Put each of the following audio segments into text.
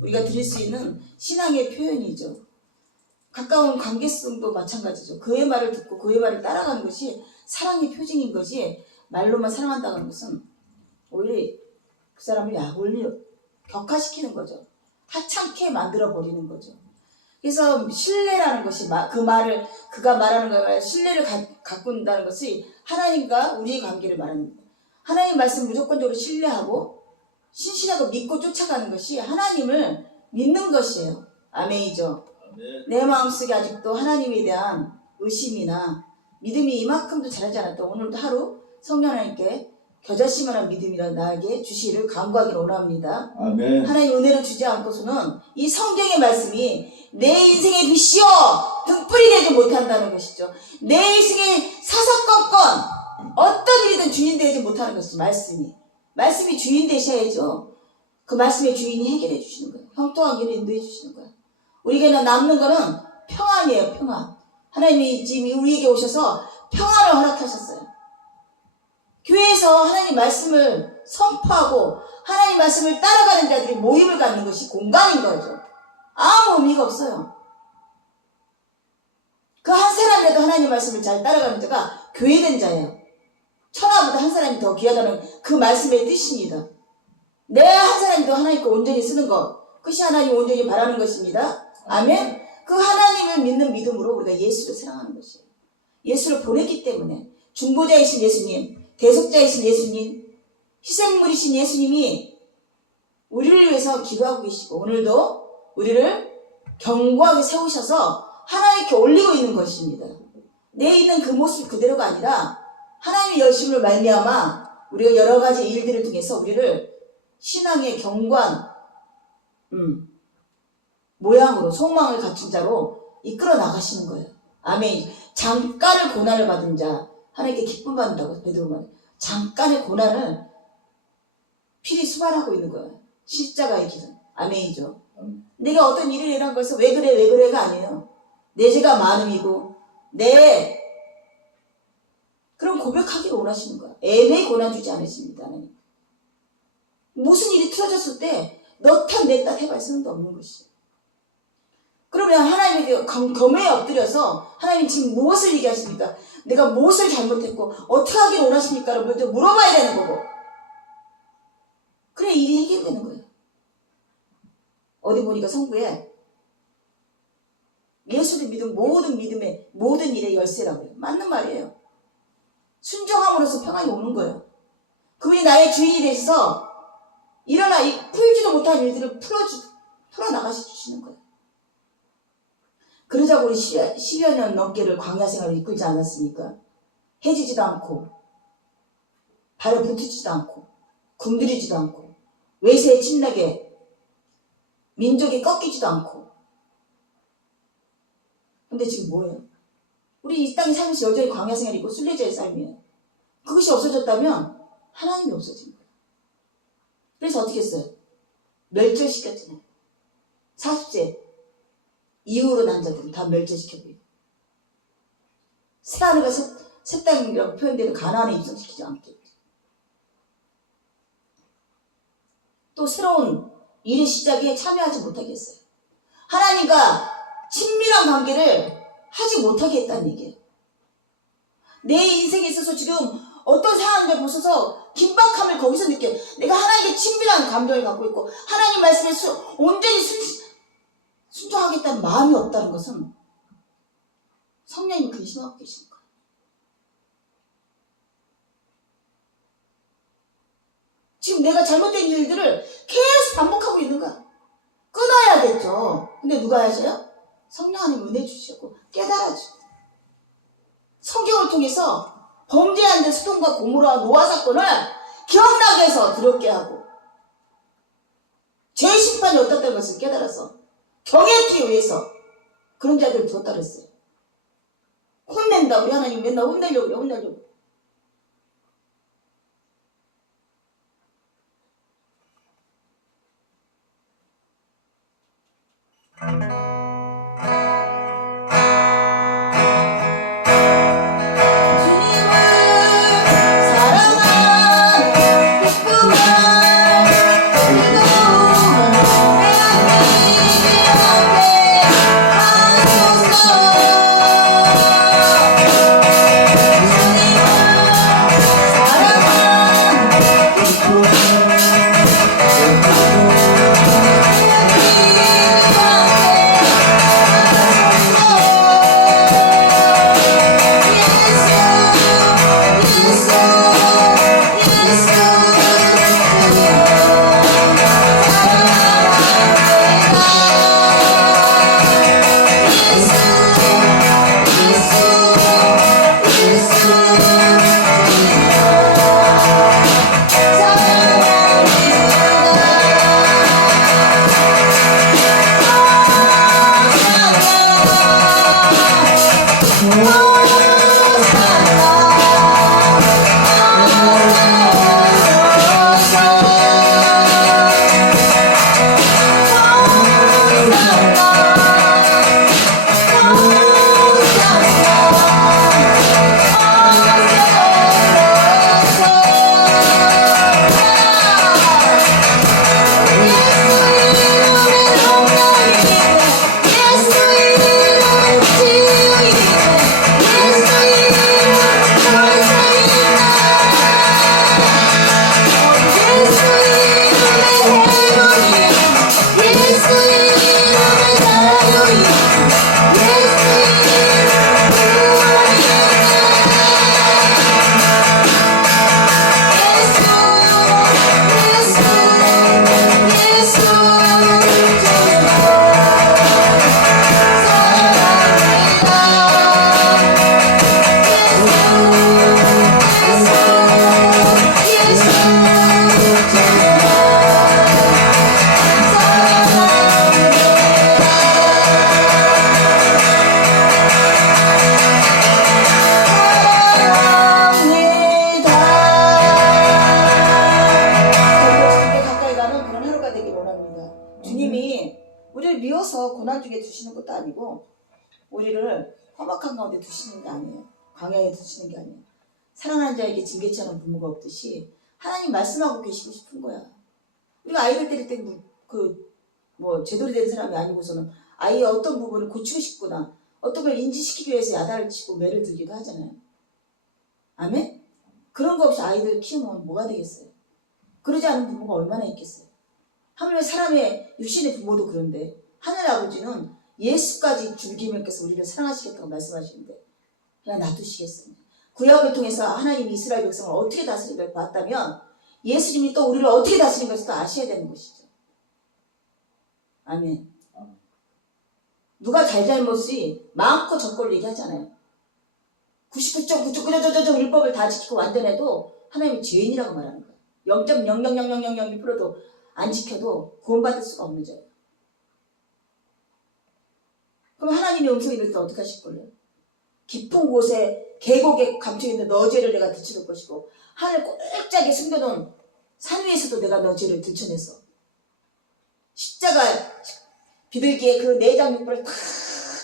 우리가 드릴 수 있는 신앙의 표현이죠. 가까운 관계성도 마찬가지죠. 그의 말을 듣고 그의 말을 따라가는 것이 사랑의 표징인 거지, 말로만 사랑한다는 것은 오히려 그 사람을 약올려 격화시키는 거죠. 하찮게 만들어 버리는 거죠. 그래서 신뢰라는 것이 그 말을, 그가 말하는 거에 신뢰를 갖고 있다는 것이 하나님과 우리의 관계를 말하는 거예요. 하나님 말씀 무조건적으로 신뢰하고 신실하고 믿고 쫓아가는 것이 하나님을 믿는 것이에요. 아멘이죠. 아멘. 내 마음속에 아직도 하나님에 대한 의심이나 믿음이 이만큼도 자라지 않았다. 오늘도 하루 성령 하나님께 겨자씨만한 믿음이라 나에게 주시기를 간구하기를 원합니다. 아멘. 하나님 은혜를 주지 않고서는 이 성경의 말씀이 내 인생의 빛이요 등불이 되지 못한다는 것이죠. 내 인생의 사사건건 어떤 일이든 주인 되지 못하는 것이죠. 말씀이 주인 되셔야죠. 그 말씀의 주인이 해결해 주시는 거예요. 형통한 길을 인도해 주시는 거예요. 우리에게 남는 거는 평안이에요. 평안. 하나님이 지금 우리에게 오셔서 평안을 허락하셨어요. 교회에서 하나님 말씀을 선포하고 하나님 말씀을 따라가는 자들이 모임을 갖는 것이 공간인 거죠. 아무 의미가 없어요. 그 한 사람이라도 하나님 말씀을 잘 따라가는 자가 교회된 자예요. 천하보다 한 사람이 더 귀하다는 그 말씀의 뜻입니다. 내 한 사람도 하나님께 온전히 쓰는 것, 그것이 하나님 온전히 바라는 것입니다. 아멘. 그 하나님을 믿는 믿음으로 우리가 예수를 사랑하는 것이에요. 예수를 보냈기 때문에 중보자이신 예수님, 대속자이신 예수님, 희생물이신 예수님이 우리를 위해서 기도하고 계시고 오늘도 우리를 견고하게 세우셔서 하나님께 올리고 있는 것입니다. 내 있는 그 모습 그대로가 아니라 하나님의 열심으로 말미암아 우리가 여러 가지 일들을 통해서 우리를 신앙의 견고한 모양으로 소망을 갖춘 자로 이끌어 나가시는 거예요. 아멘. 잠깐의 고난을 받은 자 하나님께 기쁨 받는다고 베드로가 말해요. 잠깐의 고난을 필히 수발하고 있는 거예요. 십자가의 길은. 아멘이죠. 내가 어떤 일을 일한 거에서 왜 그래가 아니에요. 내 죄가 많음이고 그럼 고백하기를 원하시는 거야. 애매히 고난 주지 않으십니다. 하나님. 무슨 일이 틀어졌을 때 너 탓 내 탓 해볼 수는 없는 것이에요. 그러면 하나님에게 검에 엎드려서 하나님 지금 무엇을 얘기하십니까? 내가 무엇을 잘못했고 어떻게 하기를 원하십니까? 라고 물어봐야 되는 거고, 그래 일이 해결되는 거예요. 어디 보니까 성구에 예수를 믿은 모든 믿음의 모든 일의 열쇠라고요. 맞는 말이에요. 순종함으로써 평안이 오는 거예요. 그분이 나의 주인이 되셔서 일어나 풀지도 못한 일들을 풀어나가시는 거예요. 그러자고 우리 10여 년 넘게를 광야 생활을 이끌지 않았습니까? 해지지도 않고 발에 붙이지도 않고 굶주리지도 않고 외세에 침략에 민족이 꺾이지도 않고. 근데 지금 뭐예요? 우리 이 땅에 살면서 여전히 광야 생활이고 순례자의 삶이에요. 그것이 없어졌다면 하나님이 없어진 거예요. 그래서 어떻게 했어요? 멸절시켰잖아요. 40세 이후로 난 자들은 다 멸절시켜버리고, 새하늘과 새 땅이라고 표현되는 가나안에 입성시키지 않게, 또 새로운 일의 시작에 참여하지 못하게 했어요. 하나님과 친밀한 관계를 하지 못하게 했다는 얘기예요. 내 인생에 있어서 지금 어떤 상황을 보셔서 긴박함을 거기서 느껴요. 내가 하나님께 친밀한 감정을 갖고 있고 하나님 말씀에 온전히 순종하겠다는 마음이 없다는 것은 성령님이 근심하고 계시는 거예요. 지금 내가 잘못된 일들을 계속 반복하고 있는 거야. 끊어야겠죠. 근데 누가 하셔요? 성령 하나님 은혜 주시고 깨달아주고, 성경을 통해서 범죄한 데 소돔과 고모라 노아 사건을 기억나게 해서 두렵게 하고, 죄의 심판이 어떻다는 것을 깨달아서 경외하기 위해서 그런 자들을 두었다 그랬어요. 혼낸다. 우리 하나님 맨날 혼내려고. 우리를 험악한 가운데 두시는 게 아니에요. 광야에 두시는 게 아니에요. 사랑하는 자에게 징계치 않은 부모가 없듯이 하나님 말씀하고 계시고 싶은 거야. 우리가 아이들 때릴 때 제대로 된 사람이 아니고서는 아이의 어떤 부분을 고치고 싶거나 어떤 걸 인지시키기 위해서 야단을 치고 매를 들기도 하잖아요. 아멘? 그런 거 없이 아이들 키우면 뭐가 되겠어요? 그러지 않은 부모가 얼마나 있겠어요? 하물며 사람의 육신의 부모도 그런데 하늘 아버지는 예수까지 줄기면께서 우리를 사랑하시겠다고 말씀하시는데 그냥 놔두시겠어요? 구약을 통해서 하나님이 이스라엘 백성을 어떻게 다스리는 걸 봤다면 예수님이 또 우리를 어떻게 다스리는 것을 또 아셔야 되는 것이죠. 아멘. 누가 잘잘못이 많고 적고를 얘기하잖아요. 99.99999 율법을 다 지키고 완전해도 하나님이 죄인이라고 말하는 거예요. 0.0000001%도 안 지켜도 구원받을 수가 없는 자예요. 그럼 하나님의 음성이 들을 때 어떻게 하실 거예요? 깊은 곳에 계곡에 감춰있는 너 죄를 내가 들춰낼 것이고 하늘 꼴짝에 숨겨놓은 산 위에서도 내가 너 죄를 들춰내서 십자가 비둘기에 그 내장 육부를 탁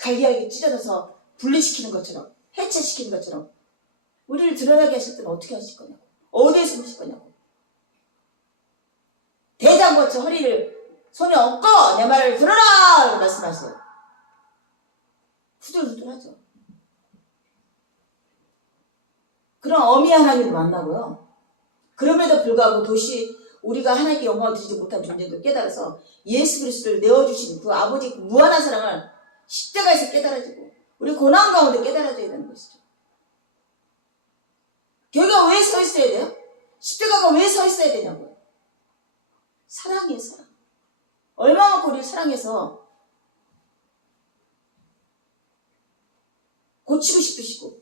갈기하게 찢어져서 분리시키는 것처럼 해체시키는 것처럼 우리를 드러나게 하실 때는 어떻게 하실 거냐고. 어디에 숨으실 거냐고. 대장거쳐 허리를 손에 얹고 내 말을 들어라 말씀하세요. 후들후들하죠. 그런 어미 하나님을 만나고요. 그럼에도 불구하고 도시 우리가 하나님께 영광을 드리지 못한 존재도 깨달아서 예수 그리스도를 내어주신 그 아버지 무한한 사랑을 십자가에서 깨달아지고 우리 고난 가운데 깨달아져야 되는 것이죠. 교회가 왜 서 있어야 돼요? 십자가가 왜 서 있어야 되냐고요. 사랑이에요, 사랑. 얼마만큼 우리를 사랑해서 고치고 싶으시고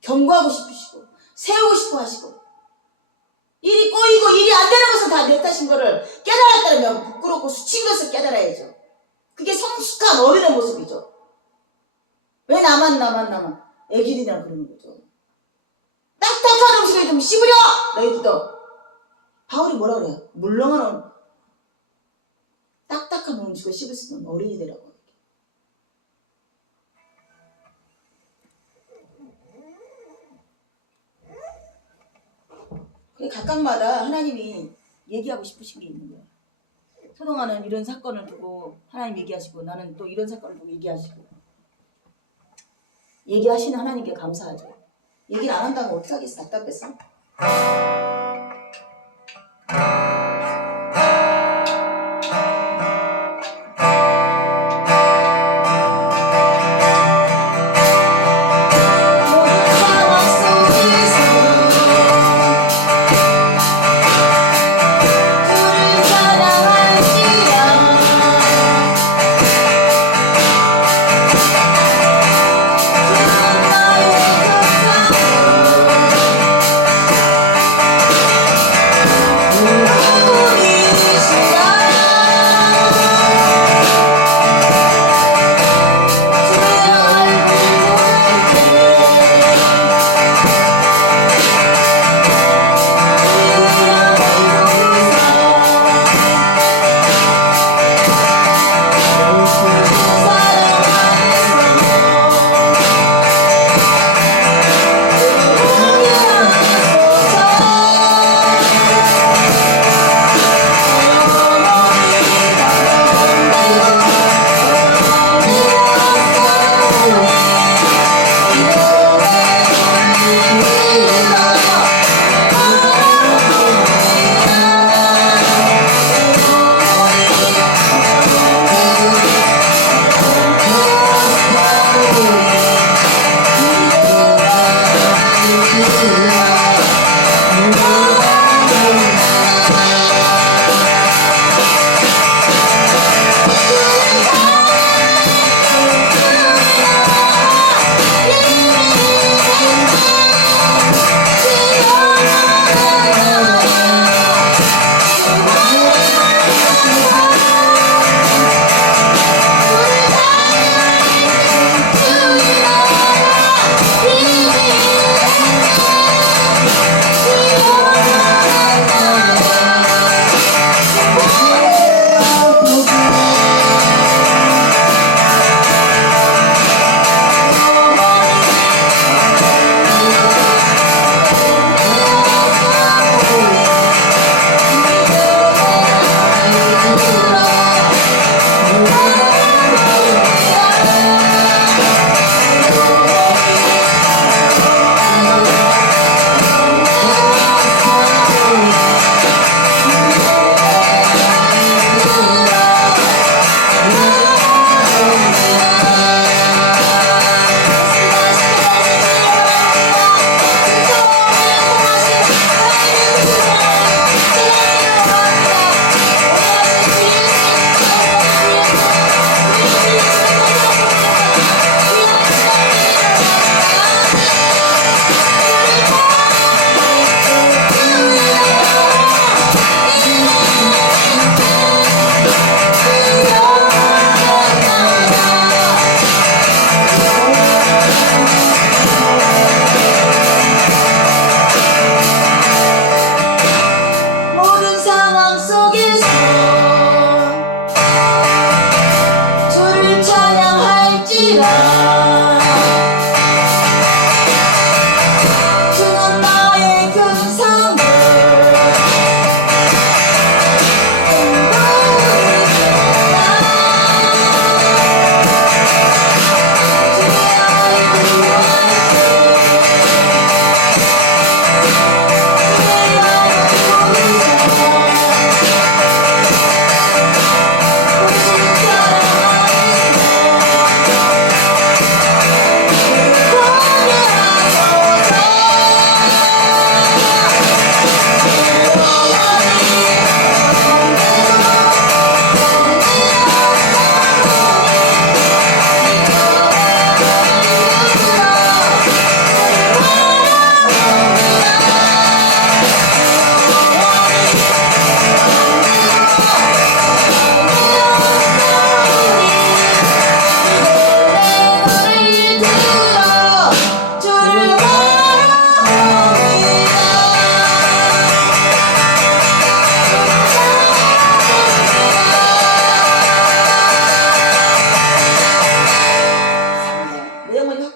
경고하고 싶으시고 세우고 싶어 하시고 일이 꼬이고 일이 안 되는 것은 다 내 탓인 거를 깨달았다면 부끄럽고 수치인 것을 깨달아야죠. 그게 성숙한 어른의 모습이죠. 왜 나만 애기들이랑 그러는 거죠. 딱딱한 음식을 좀 씹으려 너희들도. 바울이 뭐라 그래요? 물렁한 딱딱한 음식을 씹을 수 있는 어른이 되라고. 각각마다 하나님이 얘기하고 싶으신 게 있는 거예요. 소동아는 이런 사건을 두고 하나님 얘기하시고 나는 또 이런 사건을 두고 얘기하시고 얘기하시는 하나님께 감사하죠. 얘기를 안 한다면 어떻게 하겠어? 답답해서.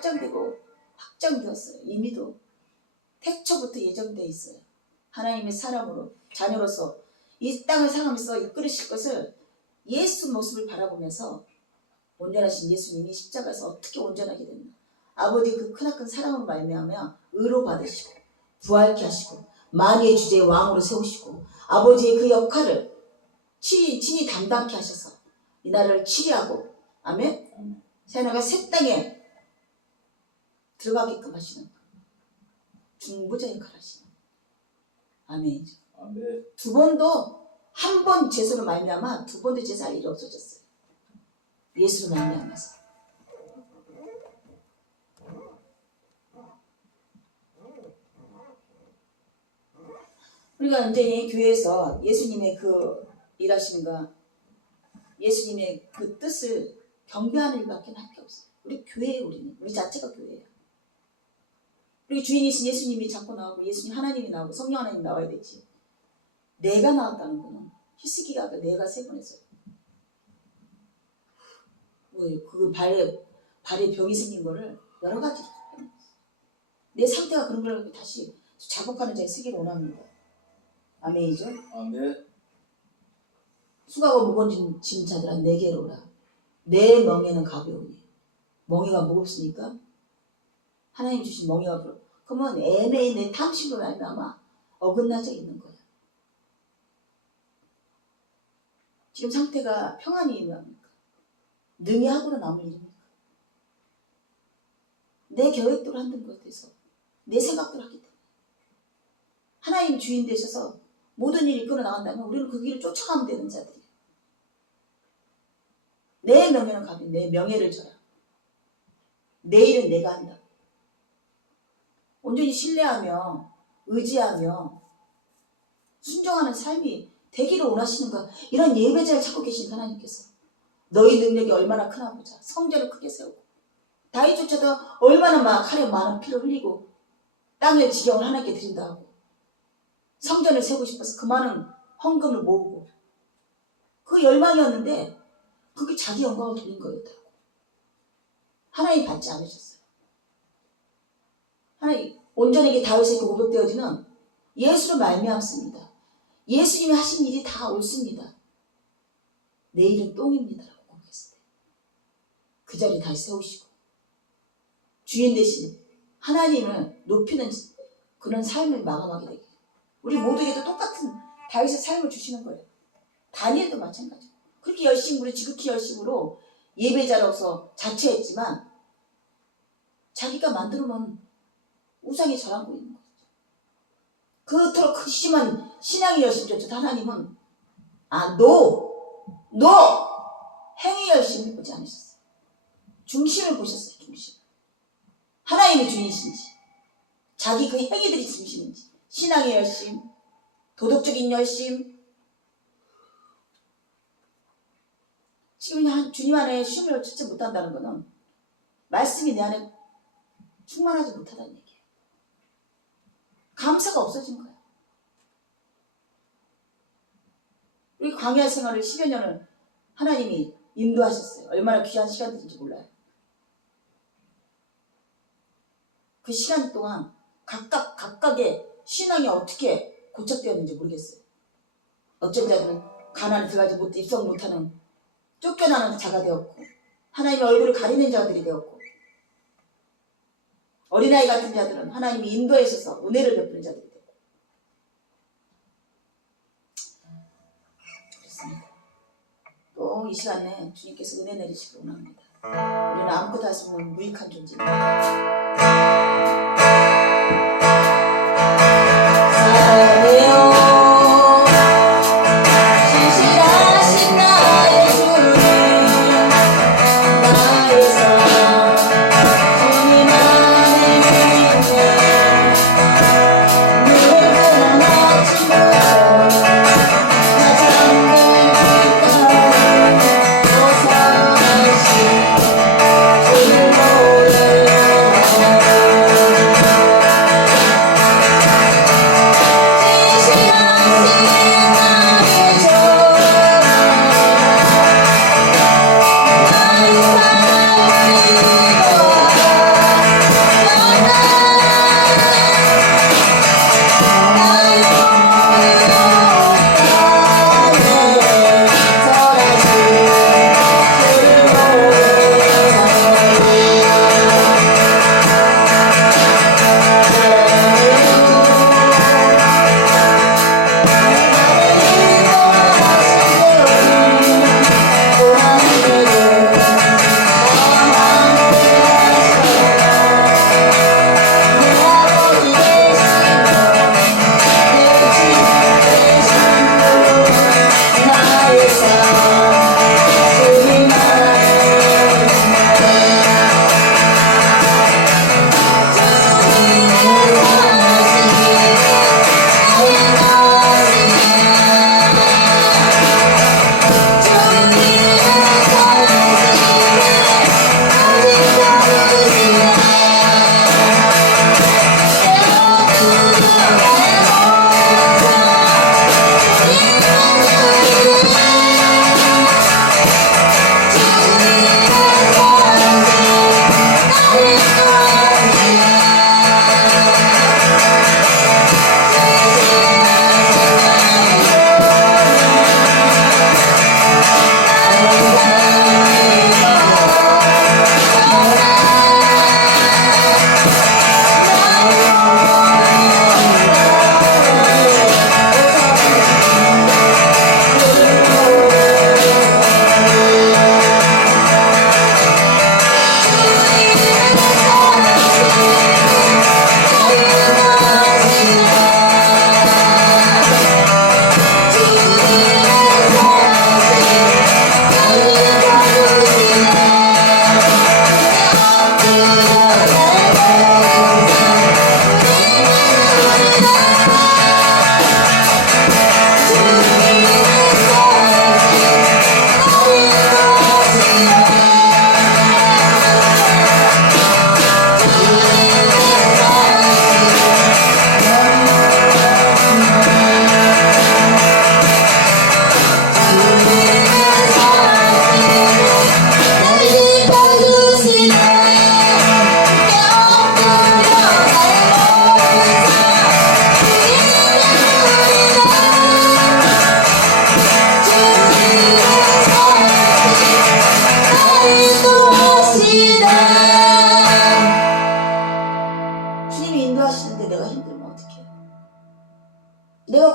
확정되고 확정되었어요. 이미도 태초부터 예정되어 있어요. 하나님의 사람으로 자녀로서 이 땅을 살아가면서 이끌으실 것을 예수 모습을 바라보면서 온전하신 예수님이 십자가에서 어떻게 온전하게 됐나. 아버지 그 크나큰 사랑으로 말미암아 의로 받으시고 부활케 하시고 만유의 주제의 왕으로 세우시고 아버지의 그 역할을 친히 담당케 하셔서 이 나라를 치리하고 아멘. 새나가 새 땅에 들어가게끔 하시는 중보자 역할 하시는 아멘. 두 번도 한 번 제수로 말미암아 두 번도 제사할 일이 없어졌어요. 예수로 말미암아서. 우리가 완전히 교회에서 예수님의 그 일하시는 거, 예수님의 그 뜻을 경배하는 일밖에 할 게 없어요. 우리 교회예요. 우리 자체가 교회예요. 우리 주인이신 예수님이 자꾸 나오고 예수님 하나님이 나오고 성령 하나님 나와야 되지. 내가 나왔다는 거는 히스기가 아까 내가 세 번 했어요. 뭐예요? 그 발에 병이 생긴 거를 여러 가지로 내 상태가 그런 걸 다시 자복하는 자에 쓰기를 원합니다. 아멘이죠? 아멘. 수고하고 무거운 짐 자들아 내게로 오라. 내 멍에는 가벼우니. 멍에가 무겁습니까? 하나님 주신 멍에가 부러. 그러면 애매히 내 탐심으로 말미암아 어긋나져 있는 거야. 지금 상태가 평안이 뭐합니까? 능히 하고는 남을 일입니까? 내 계획대로 한다는 것에 대해서 내 생각대로 하기 때문에 하나님 주인 되셔서 모든 일이 이끌어 나간다면 우리는 그 길을 쫓아가면 되는 자들이에요. 내 명예는 가면 내 명예를 줘라. 내 일은 내가 한다. 온전히 신뢰하며 의지하며 순종하는 삶이 되기를 원하시는 것. 이런 예배자를 찾고 계신 하나님께서 너희 능력이 얼마나 크나 보자. 성전을 크게 세우고 다윗조차도 얼마나 막 칼에 많은 피를 흘리고 땅을 지경을 하나님께 드린다 하고 성전을 세우고 싶어서 그 많은 헌금을 모으고 그 열망이었는데 그게 자기 영광을 돌린 거였다고. 하나님 받지 않으셨어요. 하나님 온전하게 다윗에게 고백되어지는 예수로 말미암습니다. 예수님이 하신 일이 다 옳습니다. 내 일은 똥입니다 라고 고백했을 때 그 자리에 다시 세우시고 주인 대신 하나님을 높이는 그런 삶을 마감하게 되게 우리 모두에게도 똑같은 다윗의 삶을 주시는 거예요. 다니엘도 마찬가지고 그렇게 열심히 우리 지극히 열심으로 예배자로서 자처했지만 자기가 만들어 놓은 우상이 절하고 있는 거죠. 그토록 그 심한 신앙의 열심조차도 하나님은 행위 열심을 보지 않으셨어요. 중심을 보셨어요. 중심. 하나님의 주인이신지 자기 그 행위들이 중심인지 신앙의 열심, 도덕적인 열심. 지금 주님 안에 쉼을 찾지 못한다는 것은 말씀이 내 안에 충만하지 못하다는 얘기예요. 감사가 없어진 거예요. 우리 광야 생활을 10여 년을 하나님이 인도하셨어요. 얼마나 귀한 시간들인지 몰라요. 그 시간 동안 각각의 신앙이 어떻게 고착되었는지 모르겠어요. 어쩐 자들은 가난에 들어가지 못해 입성 못하는 쫓겨나는 자가 되었고 하나님의 얼굴을 가리는 자들이 되었고 어린아이 같은 자들은 하나님이 인도에 있어서 은혜를 베푸는 자들이 되고 그렇습니다. 또 이 시간에 주님께서 은혜 내리시기 원합니다. 우리는 아무것도 할 수 없는 무익한 존재입니다.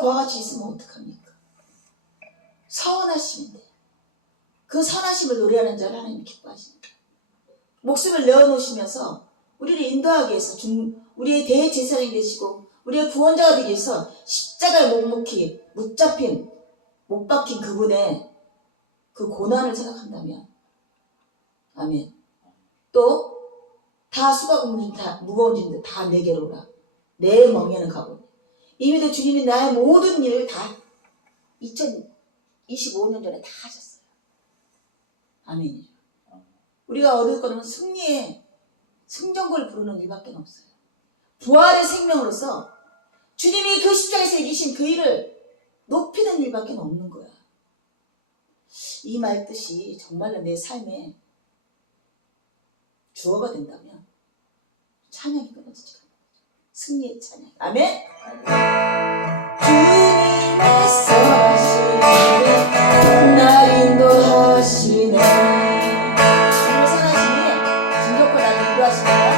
그와 같이 있으면 어떡합니까? 서운하시면 돼요. 그 선하심을 노래하는 자를 하나님 기뻐하십니다. 목숨을 내어놓으시면서 우리를 인도하기 위해서 우리의 대제사장이 되시고 우리의 구원자가 되기 위해서 십자가에 묵묵히 못 박힌 그분의 그 고난을 생각한다면, 아멘. 또 다 수고하고 무거운 짐들 다 내게로 오라. 내 멍에는 가보니 이미도 주님이 나의 모든 일을 다 2025년 전에 다 하셨어요. 아멘. 우리가 얻을 거는 승리의 승전고를 부르는 일밖에 없어요. 부활의 생명으로서 주님이 그 십자가에서 이기신 그 일을 높이는 일밖에 없는 거야. 이 말 뜻이 정말로 내 삶에 주어가 된다면 찬양이 끊어지지 않는 거죠. 승리의 찬양. 아멘. 주님의 선하심에 날 인도하시네. 주님의 선하심이 진정코 나를 인도하시네요.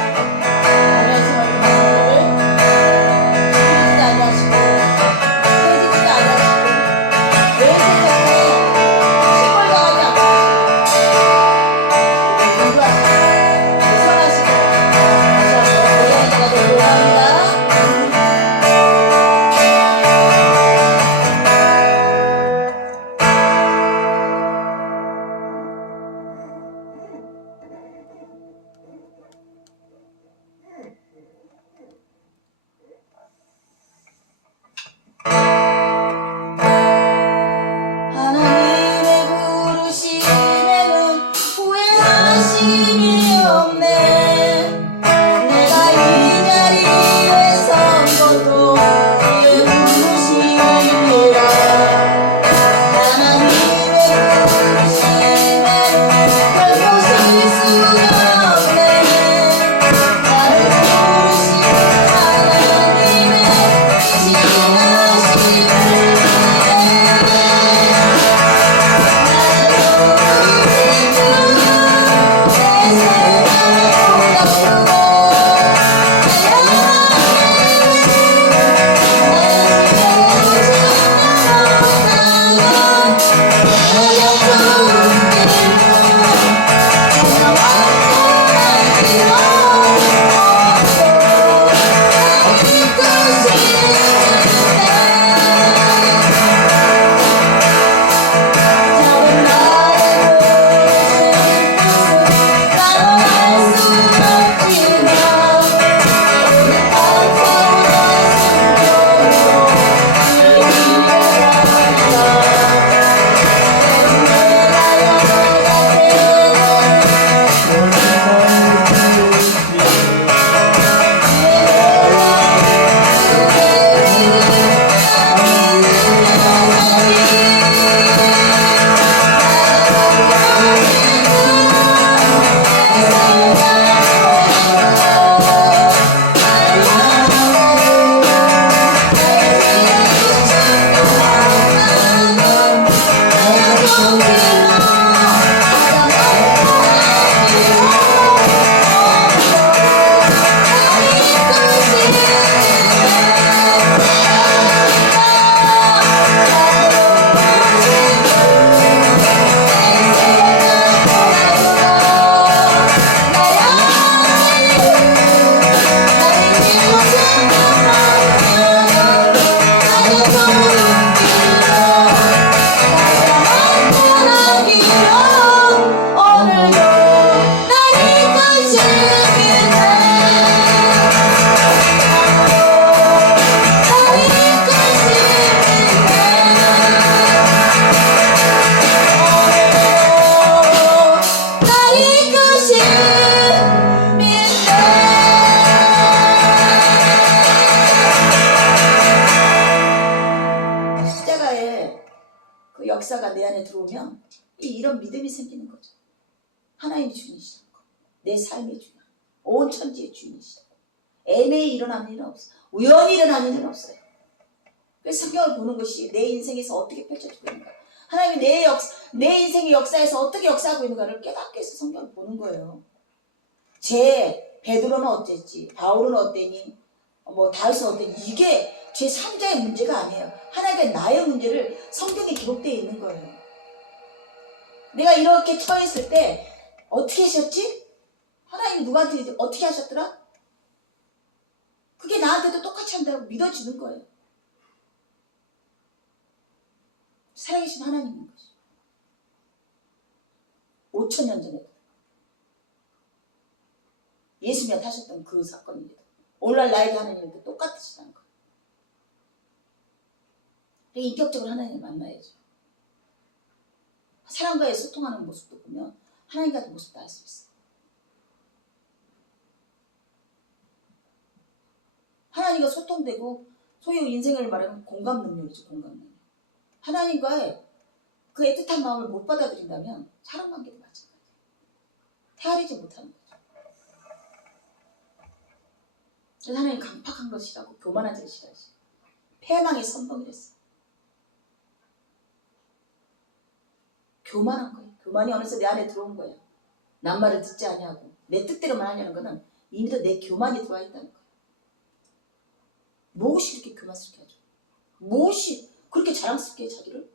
역사가 내 안에 들어오면 이런 믿음이 생기는 거죠. 하나님이 주인이시라는 거. 내 삶의 주인. 온 천지의 주인이시라고. 애매히 일어나는 일은 없어요. 우연히 일어나는 일은 없어요. 그래서 성경을 보는 것이 내 인생에서 어떻게 펼쳐지고 있는가. 하나님이 내 인생의 역사에서 어떻게 역사하고 있는가를 깨닫게 해서 성경을 보는 거예요. 베드로는 어땠지? 바울은 어땠니? 다윗은 어땠니? 이게 제3자의 문제가 아니에요. 하나님께 나의 문제를 성경에 기록되어 있는 거예요. 내가 이렇게 처했을 때 어떻게 하셨지? 하나님이 누구한테 어떻게 하셨더라? 그게 나한테도 똑같이 한다고 믿어지는 거예요. 살아계신 하나님인 거죠. 5,000년 전에 예수님이 하셨던 그 사건입니다. 오늘날 나에게 하나님도 똑같으시다는 거예요. 인격적으로 하나님을 만나야죠. 사람과의 소통하는 모습도 보면 하나님 같은 모습도 알 수 있어요. 하나님과 소통되고 소위 인생을 말하면 공감 능력이죠. 공감 능력. 하나님과의 그 애틋한 마음을 못 받아들인다면 사람 관계도 마찬가지예요. 헤아리지 못하는 거죠. 그래서 하나님 강팍한 것이라고 교만한 자를 싫어하시고 패망의 선봉이랬어요. 교만한 거예요. 교만이 어느새 내 안에 들어온 거예요. 남 말을 듣지 아니하고 내 뜻대로만 하려는 거는 이미 내 교만이 들어와 있다는 거예요. 무엇이 이렇게 교만스럽게 하죠? 무엇이 그렇게 자랑스럽게 해 자기를?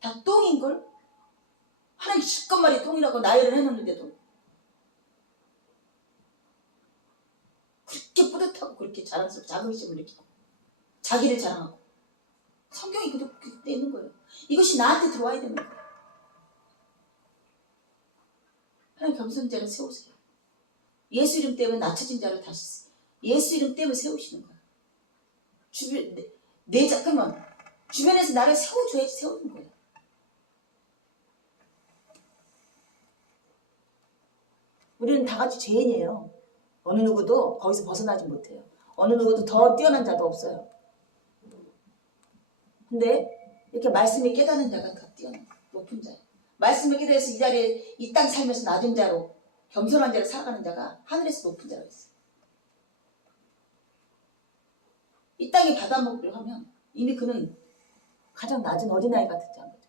다 똥인걸? 하나님 실컷 말이 똥이라고 나열을 해놓는데도 그렇게 뿌듯하고 그렇게 자랑스럽고 자긍심을 느끼고 자기를 자랑하고 성경이 그렇게 돼 있는 거예요. 이것이 나한테 들어와야 되는 거예요. 하나님 겸손한 자를 세우세요. 예수 이름 때문에 낮춰진 자를 다시 예수 이름 때문에 세우시는 거예요. 잠깐만 주변에서 나를 세워줘야지 세우는 거예요. 우리는 다 같이 죄인이에요. 어느 누구도 거기서 벗어나지 못해요. 어느 누구도 더 뛰어난 자도 없어요. 근데 이렇게 말씀을 깨닫는 자가 더 뛰어난 높은 자예요. 말씀을 깨달아서 이 자리에 이 땅 살면서 낮은 자로 겸손한 자로 살아가는 자가 하늘에서 높은 자라고 했어요. 이 땅에 받아먹으려고 하면 이미 그는 가장 낮은 어린아이 같은 자인 거죠.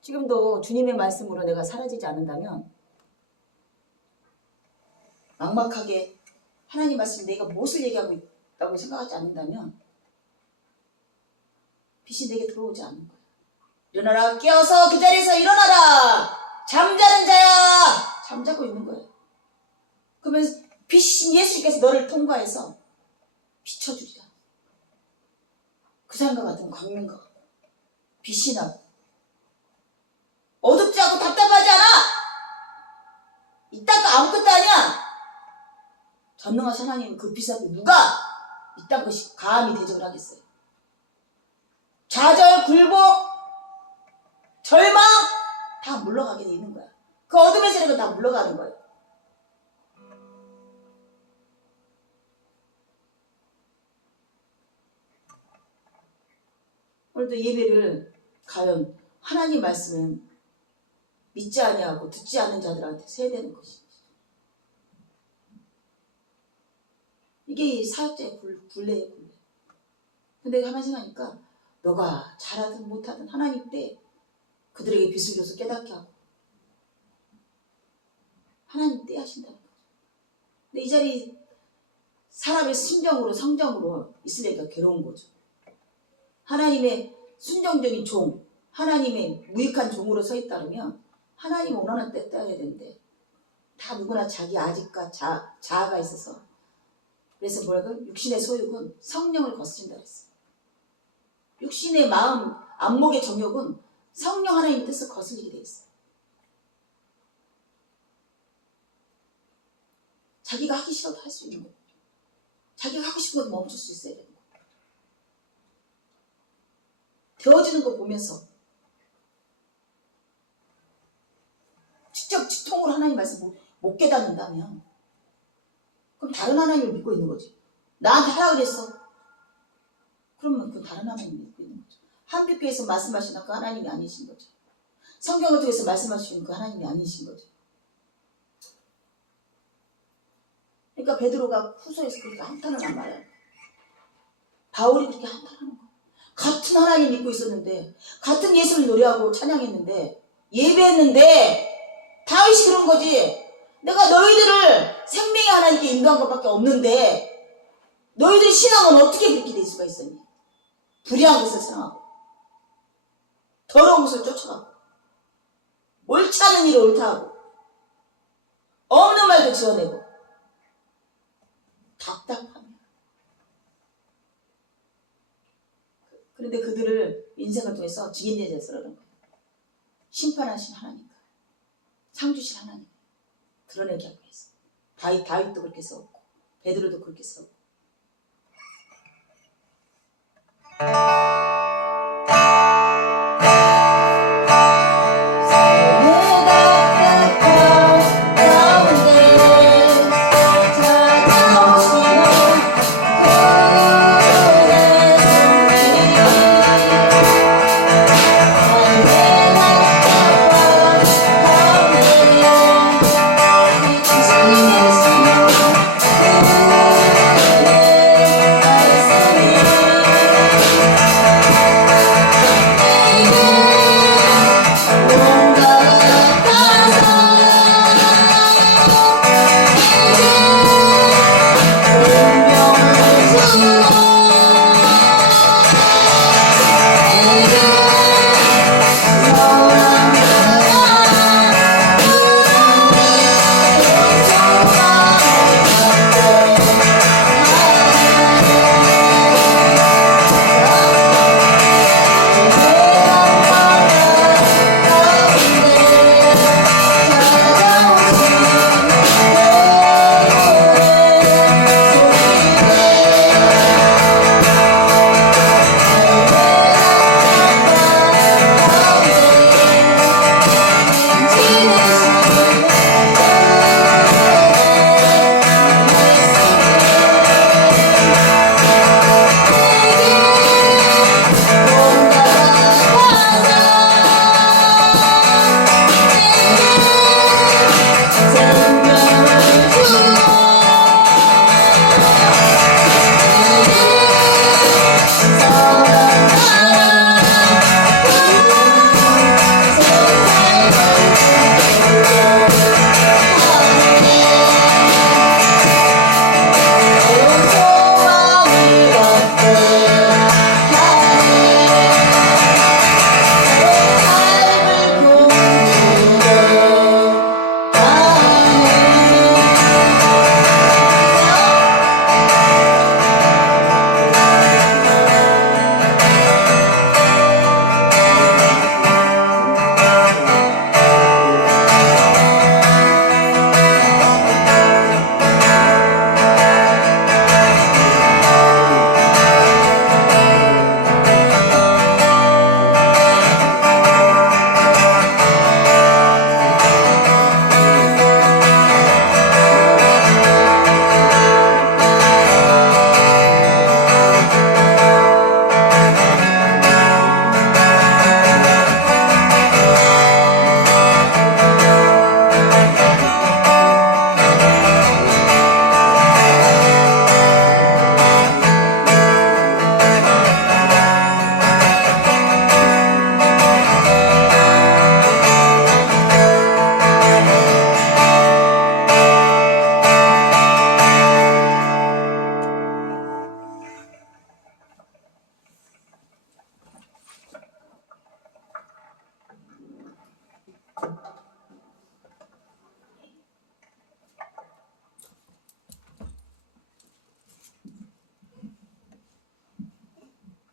지금도 주님의 말씀으로 내가 사라지지 않는다면 막막하게 하나님 말씀 내가 무엇을 얘기하고 있다고 생각하지 않는다면 빛이 내게 들어오지 않는 거예요. 일어나라 깨어서 그 자리에서 일어나라 잠자는 자야 잠자고 있는 거예요. 그러면 빛인 예수님께서 너를 통과해서 비춰주리라. 그 사람과 같은 광명과 같고 빛이 나고 어둡지 않고 답답하지 않아. 이딴 거 아무것도 아니야. 전능하신 하나님 그 빛 앞에 누가 이딴 것이 감히 대적을 하겠어요. 좌절, 굴복, 절망 다 물러가게 돼 있는 거야. 그 어둠의 세력은 다 물러가는 거예요. 오늘도 예배를 과연 하나님 말씀은 믿지 아니하고 듣지 않는 자들한테 세야 되는 것이죠. 이게 사역자의 굴레예요, 굴레. 근데 가만히 생각하니까 너가 잘하든 못하든 하나님 때 그들에게 빛을 줘서 깨닫게 하고 하나님 때 하신다는 거죠. 근데 이 자리 사람의 심정으로 성정으로 있으려니까 괴로운 거죠. 하나님의 순종적인 종, 하나님의 무익한 종으로 서 있다면 하나님 원하는 때 떠야 되는데 다 누구나 자기 아직과 자아가 있어서 그래서 뭐라고? 육신의 소욕은 성령을 거스린다 그랬어요. 육신의 마음, 안목의 정욕은 성령 하나님의 뜻을 거슬리게 돼 있어요. 자기가 하기 싫어도 할 수 있는 거예요. 자기가 하고 싶은 것도 멈출 수 있어야 되는 거예요. 되어지는 거 보면서 직접 직통으로 하나님 말씀 못 깨닫는다면 그럼 다른 하나님을 믿고 있는 거지. 나한테 하라 그랬어. 그러면 그 다른 하나님을 믿고 있는 거죠. 한빛교회에서 말씀하시는 그 하나님이 아니신 거죠. 성경을 통해서 말씀하시는 그 하나님이 아니신 거죠. 그러니까 베드로가 후서에서 그렇게 한탄을 한 말이야. 바울이 그렇게 한탄하는 거야. 같은 하나님 믿고 있었는데, 같은 예수를 노래하고 찬양했는데, 예배했는데, 다윗이 그런 거지. 내가 너희들을 생명의 하나님께 인도한 것밖에 없는데, 너희들 신앙은 어떻게 그렇게 될 수가 있었니? 불의한 것을 사랑하고, 더러운 것을 쫓아가고, 옳지 않은 일을 옳다 하고, 없는 말도 지어내고, 답답하며. 그런데 그들을 인생을 통해서 증인되어서 그러는 거예요. 심판하신 하나님, 상 주신 하나님 드러내게 하기 위해서. 다윗도 그렇게 싸웠고, 베드로도 그렇게 싸웠고.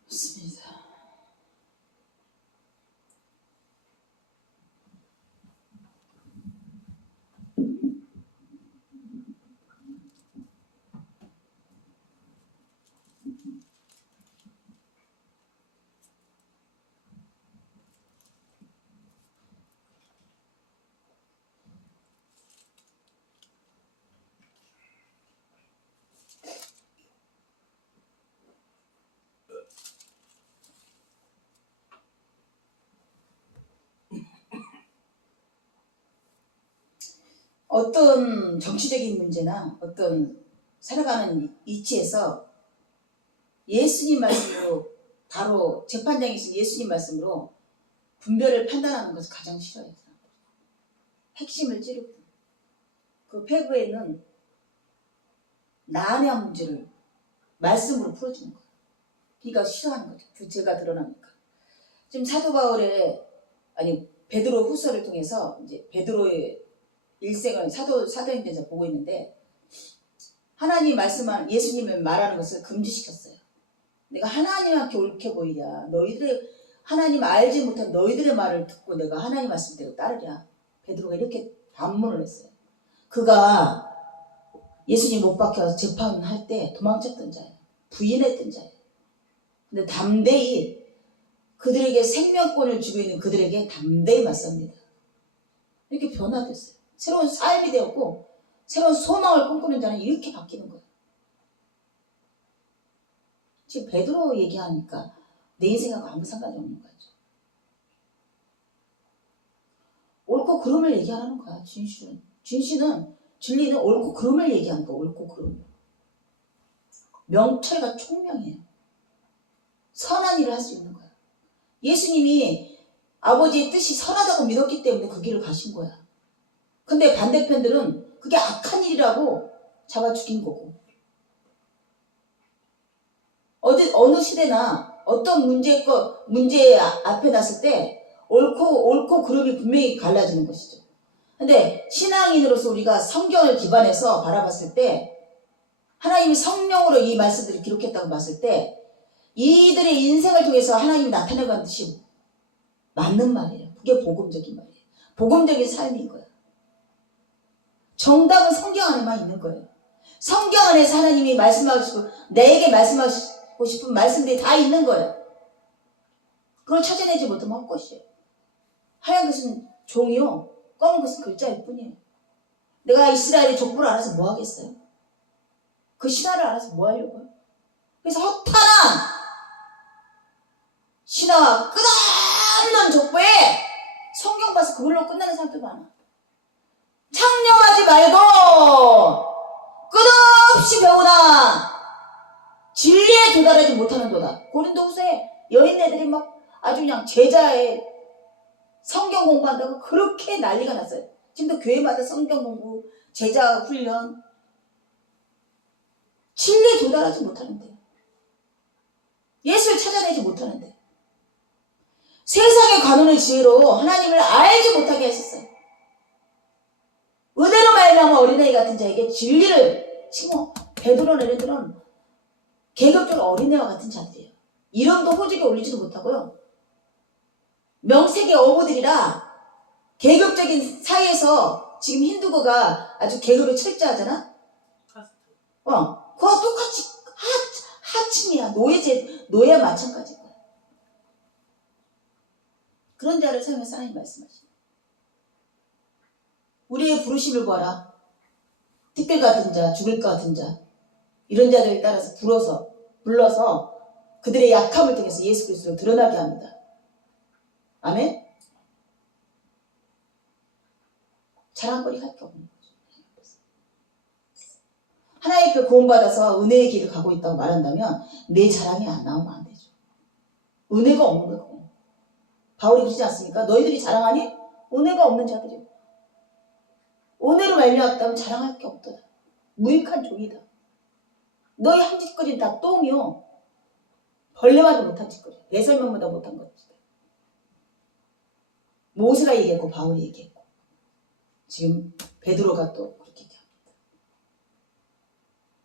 좋습니다. 어떤 정치적인 문제나 어떤 살아가는 이치에서 예수님 말씀으로 바로 재판장에서 예수님 말씀으로 분별을 판단하는 것을 가장 싫어해요. 핵심을 찌르고 그 패브에는 난해한 문제를 말씀으로 풀어주는 거예요. 그러니까 싫어하는 거죠. 그 죄가 드러나니까. 지금 사도 바울의 베드로 후서를 통해서 이제 베드로의 일생을 사도행전에서 보고 있는데 하나님 말씀한 예수님을 말하는 것을 금지시켰어요. 내가 하나님한테 옳게 보이랴. 너희들의 하나님 알지 못한 너희들의 말을 듣고 내가 하나님 말씀대로 따르랴. 베드로가 이렇게 반문을 했어요. 그가 예수님 못 박혀서 재판할 때 도망쳤던 자예요. 부인했던 자예요. 근데 담대히 그들에게 생명권을 주고 있는 그들에게 담대히 맞섭니다. 이렇게 변화됐어요. 새로운 삶이 되었고 새로운 소망을 꿈꾸는 자는 이렇게 바뀌는 거예요. 지금 베드로 얘기하니까 내 인생하고 아무 상관이 없는 거죠. 옳고 그름을 얘기하는 거야. 진리는 옳고 그름을 얘기하는 거야. 옳고 그름. 명철과 총명이에요. 선한 일을 할 수 있는 거야. 예수님이 아버지의 뜻이 선하다고 믿었기 때문에 그 길을 가신 거야. 근데 반대편들은 그게 악한 일이라고 잡아 죽인 거고. 어느 시대나 어떤 문제 앞에 났을 때 옳고 그름이 분명히 갈라지는 것이죠. 근데 신앙인으로서 우리가 성경을 기반해서 바라봤을 때 하나님이 성령으로 이 말씀들을 기록했다고 봤을 때 이들의 인생을 통해서 하나님이 나타내는 뜻이 맞는 말이에요. 그게 복음적인 말이에요. 복음적인 삶인 거예요. 정답은 성경 안에만 있는 거예요. 성경 안에서 하나님이 말씀하시고 내게 말씀하시고 싶은 말씀들이 다 있는 거예요. 그걸 찾아내지 못하면 헛것이에요. 하얀 것은 종이요, 검은 것은 글자일 뿐이에요. 내가 이스라엘의 족보를 알아서 뭐 하겠어요? 그 신화를 알아서 뭐 하려고요? 그래서 허탄한 신화와 끝없는 족보에 성경 봐서 그걸로 끝나는 사람들 많아. 창념하지 말고 끝없이 배우나 진리에 도달하지 못하는 도다. 고린도후서에 여인네들이 막 아주 그냥 제자의 성경 공부한다고 그렇게 난리가 났어요. 지금도 교회마다 성경 공부, 제자 훈련, 진리에 도달하지 못하는데, 예수를 찾아내지 못하는데, 세상의 관원의 지혜로 하나님을 알지 못하게 하셨어요. 은혜로 말미암아 어린아이 같은 자에게 진리를 심어. 베드로 너희들은 계급적으로 어린애와 같은 자들이에요. 이름도 호적에 올리지도 못하고요. 명색의 어부들이라 계급적인 사이에서 지금 힌두교가 아주 계급을 철저하잖아. 그와 똑같이 하층이야. 노예 마찬가지인 거야. 그런 자를 사용해서 하나님 말씀하시네. 우리의 부르심을 보아라. 티끌 같은 자, 죽을 것 같은 자, 이런 자들을 따라서 불러서 그들의 약함을 통해서 예수 그리스도를 드러나게 합니다. 아멘? 자랑거리 할 게 없는 거죠. 하나의 그 구원받아서 은혜의 길을 가고 있다고 말한다면 내 자랑이 안 나오면 안 되죠. 은혜가 없는 거예요. 바울이 그러지 않습니까? 너희들이 자랑하니? 은혜가 없는 자들이고. 은혜로 말미암았다면 자랑할 게 없도다. 무익한 종이다. 너희 한 짓거리는 다 똥이요. 벌레와도 못한 짓거리. 배설명보다 못한 것이다. 모세가 얘기했고 바울이 얘기했고 지금 베드로가 또 그렇게 얘기합니다.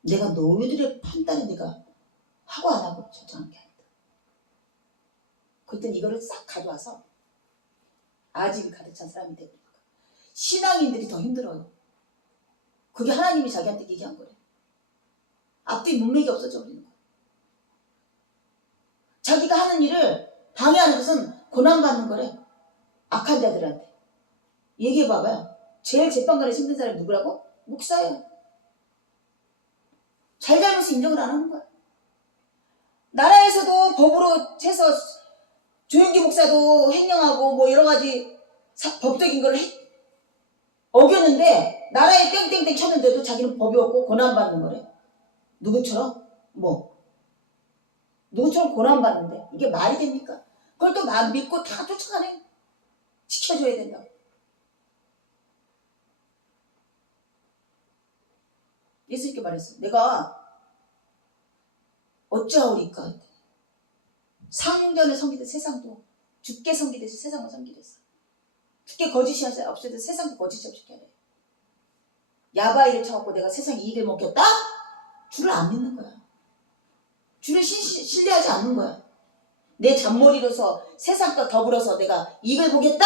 내가 너희들의 판단을 내가 하고 안 하고 결정한 게 아니다. 그랬더니 이거를 싹 가져와서 아직이 가득 찬 사람이 되고 신앙인들이 더 힘들어요. 그게 하나님이 자기한테 얘기한 거래. 앞뒤 문맥이 없어져 버리는 거야. 자기가 하는 일을 방해하는 것은 고난받는 거래. 악한 자들한테. 얘기해봐봐요. 제일 재판관에 힘든 사람이 누구라고? 목사예요. 잘잘못을 인정을 안 하는 거야. 나라에서도 법으로 해서 조영기 목사도 횡령하고 뭐 여러 가지 법적인 걸 어겼는데 나라에 땡땡땡 쳤는데도 자기는 법이 없고 고난받는 거래. 누구처럼? 뭐 노처럼 고난받는데 이게 말이 됩니까? 그걸 또 믿고 다 쫓아가네. 지켜줘야 된다고. 예수님께 말했어. 내가 어찌하오리까? 상용전을 섬기듯 세상도 주께 섬기듯이 세상을 섬기듯어. 주께 거짓이 없어도 세상도 거짓이 없이 해야 돼. 야바이를 쳐갖고 내가 세상 이익을 먹겠다? 주를 안 믿는 거야. 주를 신뢰하지 않는 거야. 내 잔머리로서 세상과 더불어서 내가 이익을 보겠다?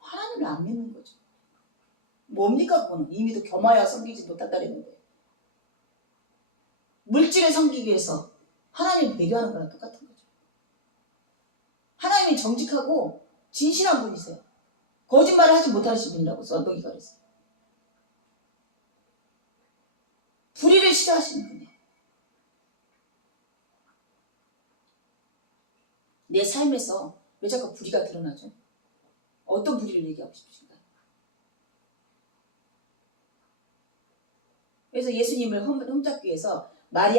하나님을 안 믿는 거죠. 뭡니까 그거는? 이미도 겸하여 섬기지 못한다랬는데 물질을 섬기기 위해서 하나님을 배교하는 거랑 똑같은 거죠. 하나님이 정직하고 진실한 분이세요. 거짓말을 하지 못하신 분이라고 썬더기가 그랬어요. 불의를 싫어하시는 분이에요. 내 삶에서 왜 자꾸 불의가 드러나죠? 어떤 불의를 얘기하고 싶으신가요? 그래서 예수님을 흠잡기 위해서 마리아